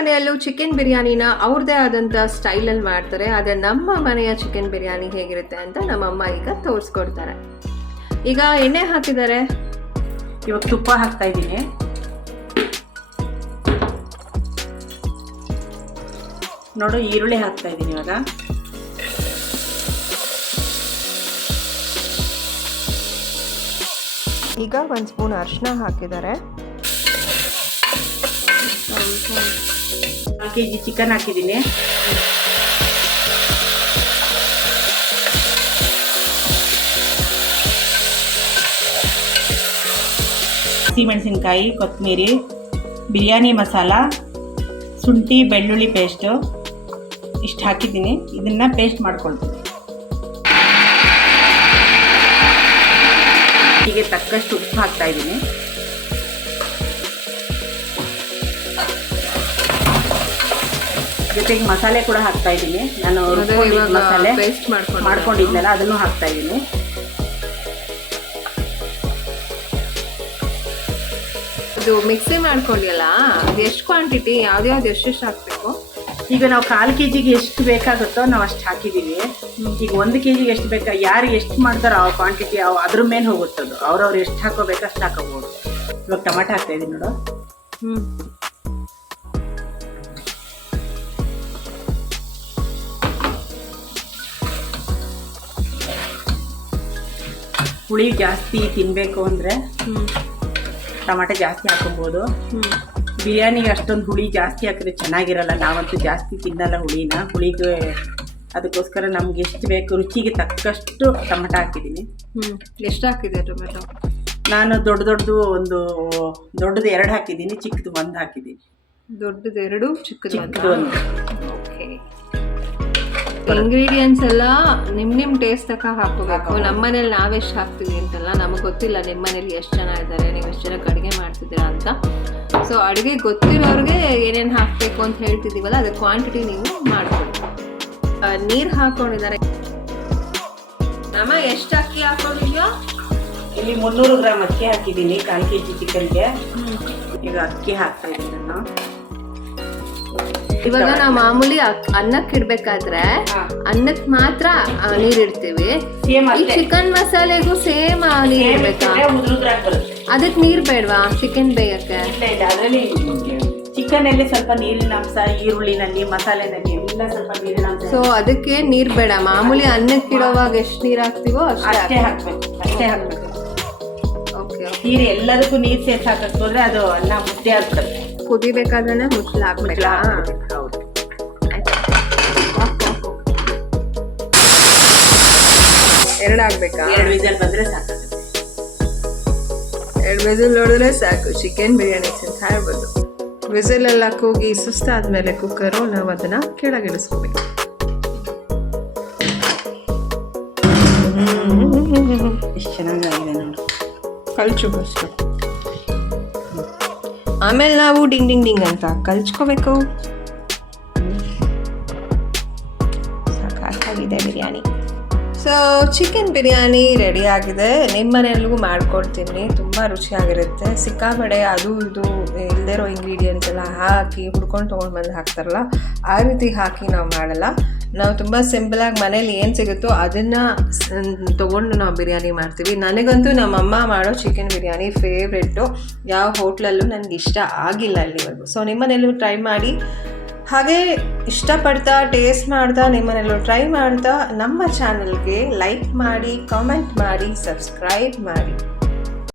ಮನೆಯಲ್ಲೂ ಚಿಕನ್ ಬಿರಿಯಾನಿನ ಅವ್ರದ್ದೇ ಆದಂಥ ಸ್ಟೈಲಲ್ಲಿ ಮಾಡ್ತಾರೆ. ಆದರೆ ನಮ್ಮ ಮನೆಯ ಚಿಕನ್ ಬಿರಿಯಾನಿ ಹೇಗಿರುತ್ತೆ ಅಂತ ನಮ್ಮಮ್ಮ ಈಗ ತೋರಿಸ್ಕೊಡ್ತಾರೆ. ಈಗ ಎಣ್ಣೆ ಹಾಕಿದ್ದಾರೆ, ಇವಾಗ ತುಪ್ಪ ಹಾಕ್ತಾ ಇದ್ದೀನಿ. ನೋಡು, ಈರುಳ್ಳಿ ಹಾಕ್ತಾ ಇದ್ದೀನಿ ಇವಾಗ. ಈಗ 1 ಸ್ಪೂನ್ ಅರಿಶಿನ ಹಾಕಿದ್ದಾರೆ. 4 kg ಚಿಕನ್ ಹಾಕಿದ್ದೀನಿ. ಹಸಿಮೆಣಸಿನ್ಕಾಯಿ, ಕೊತ್ತಂಬರಿ, ಬಿರಿಯಾನಿ ಮಸಾಲ, ಶುಂಠಿ ಬೆಳ್ಳುಳ್ಳಿ ಪೇಸ್ಟು ಇಷ್ಟು ಹಾಕಿದ್ದೀನಿ. ಇದನ್ನು ಪೇಸ್ಟ್ ಮಾಡ್ಕೊಳ್ತೀನಿ. ಹೀಗೆ ತಕ್ಕಷ್ಟು ಉಪ್ಪು ಹಾಕ್ತಾ ಇದ್ದೀನಿ. ಜೊತೆಗೆ ಮಸಾಲೆ ಕೂಡ ಹಾಕ್ತಾ ಇದ್ದೀನಿ. ನಾನು ಮಸಾಲೆ ಪೇಸ್ಟ್ ಮಾಡ್ಕೊಂಡಿದ್ನಲ್ಲ ಅದನ್ನು ಹಾಕ್ತಾ ಇದ್ದೀನಿ. ಇದು ಮಿಕ್ಸಿ ಮಾಡ್ಕೊಂಡಿಯಲ್ಲ, ಅದು ಎಷ್ಟು ಕ್ವಾಂಟಿಟಿ, ಯಾವ್ದು ಎಷ್ಟೆಷ್ಟು ಹಾಕಬೇಕು? ಈಗ ನಾವು 1/4 kgಗೆ ಎಷ್ಟು ಬೇಕಾಗುತ್ತೋ ನಾವು ಅಷ್ಟು ಹಾಕಿದ್ದೀವಿ. ಈಗ 1 kgಗೆ ಎಷ್ಟು ಬೇಕಾ, ಯಾರು ಎಷ್ಟು ಮಾಡ್ತಾರೋ ಆ ಕ್ವಾಂಟಿಟಿ ಅದ್ರ ಮೇಲೆ ಹೋಗುತ್ತದು. ಅವ್ರವ್ರು ಎಷ್ಟು ಹಾಕೋಬೇಕು ಅಷ್ಟು ಹಾಕೋಬಹುದು. ಇವಾಗ ಟೊಮಾಟೊ ಹಾಕ್ತಾ ಇದ್ದೀನಿ ನೋಡು. ಹುಳಿ ಜಾಸ್ತಿ ತಿನ್ನಬೇಕು ಅಂದರೆ ಟೊಮಾಟೊ ಜಾಸ್ತಿ ಹಾಕೊಬೋದು. ಬಿರಿಯಾನಿಗೆ ಅಷ್ಟೊಂದು ಹುಳಿ ಜಾಸ್ತಿ ಹಾಕಿದ್ರೆ ಚೆನ್ನಾಗಿರಲ್ಲ. ನಾವಂತೂ ಜಾಸ್ತಿ ತಿನ್ನಲ್ಲ ಹುಳಿಗೆ. ಅದಕ್ಕೋಸ್ಕರ ನಮ್ಗೆ ಎಷ್ಟು ಬೇಕು ರುಚಿಗೆ ತಕ್ಕಷ್ಟು ಟೊಮೆಟೊ ಹಾಕಿದ್ದೀನಿ. ಎಷ್ಟು ಹಾಕಿದೆ ಟೊಮೆಟೊ? ನಾನು ದೊಡ್ಡದು 2 ಹಾಕಿದ್ದೀನಿ, ಚಿಕ್ಕದು 1 ಹಾಕಿದ್ದೀನಿ. ದೊಡ್ಡದು 2, ಚಿಕ್ಕದು 1. ಓಕೆ. ಇಂಗ್ರೀಡಿಯೆಂಟ್ಸ್ ಎಲ್ಲ ನಿಮ್ಮ ಟೇಸ್ಟ್ ತಕ್ಕ ಹಾಕೋಬೇಕು. ನಮ್ಮನೇಲಿ ನಾವೆಷ್ಟು ಹಾಕ್ತೀವಿ ಅಂತಲ್ಲ ನಮಗೆ ಗೊತ್ತಿಲ್ಲ. ನಿಮ್ಮ ಮನೇಲಿ ಎಷ್ಟು ಜನ ಇದ್ದಾರೆ, ನೀವು ಎಷ್ಟು ಜನಕ್ಕೆ ಅಡುಗೆ ಮಾಡ್ತಿದ್ದೀರಾ ಅಂತ. ಸೊ ಅಡುಗೆ ಗೊತ್ತಿರೋರಿಗೆ ಏನೇನು ಹಾಕಬೇಕು ಅಂತ ಹೇಳ್ತಿದ್ದೀವಲ್ಲ, ಅದು ಕ್ವಾಂಟಿಟಿ ನೀವು ಮಾಡ್ಕೊಳ್ಳಿ. ನೀರು ಹಾಕೊಂಡಿದ್ದಾರೆ. ನಮ್ಮ ಎಷ್ಟು ಅಕ್ಕಿ ಹಾಕೊಂಡಿದ್ಯೋ? ಇಲ್ಲಿ 300 ಗ್ರಾಮ್ ಅಕ್ಕಿ ಹಾಕಿದ್ದೀನಿ 1/4 kg ಚಿಕನ್ಗೆ. ಈಗ ಅಕ್ಕಿ ಹಾಕ್ತಾ ಇದ್ದೀನಿ ನಾನು. ಇವಾಗ ನಾವು ಮಾಮೂಲಿ ಅನ್ನಕ್ಕೆ ಇಡ್ಬೇಕಾದ್ರೆ ಅನ್ನಕ್ಕೆ ಮಾತ್ರ ನೀರ್ ಇಡ್ತೀವಿ. ಈ ಚಿಕನ್ ಮಸಾಲೆಗೂ ಸೇಮ್ ನೀರ್ ಇಡ್ಬೇಕಾ? ಅದಕ್ಕೆ ನೀರ್ ಬೇಡವಾ ಚಿಕನ್ ಬೇಯಕ್ಕೆ? ಅದರಲ್ಲಿ ಚಿಕನ್ ಅಲ್ಲಿ ಸ್ವಲ್ಪ ನೀರಿನ ಅಂಶ, ಈರುಳ್ಳಿನಲ್ಲಿ, ಮಸಾಲೆನಲ್ಲಿ ಎಲ್ಲ ಸ್ವಲ್ಪ ನೀರಿನ ಅಂಶ. ಸೊ ಅದಕ್ಕೆ ನೀರ್ ಬೇಡ. ಮಾಮೂಲಿ ಅನ್ನಕ್ಕೆ ಇಡೋವಾಗ ಎಷ್ಟು ನೀರ್ ಹಾಕ್ತಿವೋ ಅಷ್ಟೇ ಹಾಕ್ಬೇಕು. ಓಕೆ. ನೀರು ಎಲ್ಲದಕ್ಕೂ ನೀರು ಸೇರ್ಸಿ ಹಾಕಕ್ ಹೋದ್ರೆ ಅದು ಅನ್ನ ಮುದ್ದೆ ಆಗ್ತದೆ. ಕುದಿಬೇಕಾದ್ರೆ ಮುಚ್ಚಳ ಹಾಕ್ಬೇಕಾ? ಹೌದು. 2 ಆಗ್ಬೇಕಾ? 2 ವಿಸಲ್ ಬಂದ್ರೆ ಸಾಕು. 2 ವಿಸಲ್ ನೋಡಿದ್ರೆ ಸಾಕು ಚಿಕನ್ ಬಿರಿಯಾನಿ ಅಂತ ಹೇಳ್ಬೋದು. ವಿಸಲ್ ಎಲ್ಲ ಕೂಗಿ ಸುಸ್ತಾದ್ಮೇಲೆ ಕುಕ್ಕರು ನಾವು ಅದನ್ನ ಕೆಳಗಿಳಿಸ್ಕೋಬೇಕು. ಎಷ್ಟು ಚೆನ್ನಾಗಿದೆ ನೋಡು. ಕಲ್ಚು ಫಸ್ಟು, ಆಮೇಲೆ ನಾವು ಡಿಂಗ್ ಡಿಂಗ್ ಡಿಂಗ್ ಅಂತ ಕಲ್ಚ್ಕೋಬೇಕು. ಸಾಕಾಗಿದೆ biryani. So chicken biryani ready ಆಗಿದೆ. ನಿಮ್ಮ ಮನೆಯಲ್ಲೂ ಮಾಡ್ಕೊಡ್ತೀನಿ, ತುಂಬ ರುಚಿಯಾಗಿರುತ್ತೆ. ಸಿಕ್ಕಾಪಡೆ ಅದು ಇದು ಇಲ್ಲದಿರೋ ಇಂಗ್ರೀಡಿಯೆಂಟ್ಸ್ ಎಲ್ಲ ಹಾಕಿ ಹುಡ್ಕೊಂಡು ತೊಗೊಂಡು ಬಂದು ಹಾಕ್ತಾರಲ್ಲ, ಆ ರೀತಿ ಹಾಕಿ ನಾವು ಮಾಡಲ್ಲ. ನಾವು ತುಂಬ ಸಿಂಪಲಾಗಿ ಮನೇಲಿ ಏನು ಸಿಗುತ್ತೋ ಅದನ್ನು ತೊಗೊಂಡು ನಾವು ಬಿರಿಯಾನಿ ಮಾಡ್ತೀವಿ. ನನಗಂತೂ ನಮ್ಮಮ್ಮ ಮಾಡೋ ಚಿಕನ್ ಬಿರಿಯಾನಿ ಫೇವ್ರೆಟ್ಟು. ಯಾವ ಹೋಟ್ಲಲ್ಲೂ ನನಗೆ ಇಷ್ಟ ಆಗಿಲ್ಲ ಅಲ್ಲಿವರೆಗೂ. ಸೊ ನಿಮ್ಮನೆಲ್ಲೂ ಟ್ರೈ ಮಾಡಿ. ಹಾಗೆ ಇಷ್ಟಪಡ್ತಾ ಟೇಸ್ಟ್ ಮಾಡ್ತಾ ನಿಮ್ಮನೆಲ್ಲೂ ಟ್ರೈ ಮಾಡ್ತಾ ನಮ್ಮ ಚಾನಲ್ಗೆ ಲೈಕ್ ಮಾಡಿ, ಕಾಮೆಂಟ್ ಮಾಡಿ, ಸಬ್ಸ್ಕ್ರೈಬ್ ಮಾಡಿ.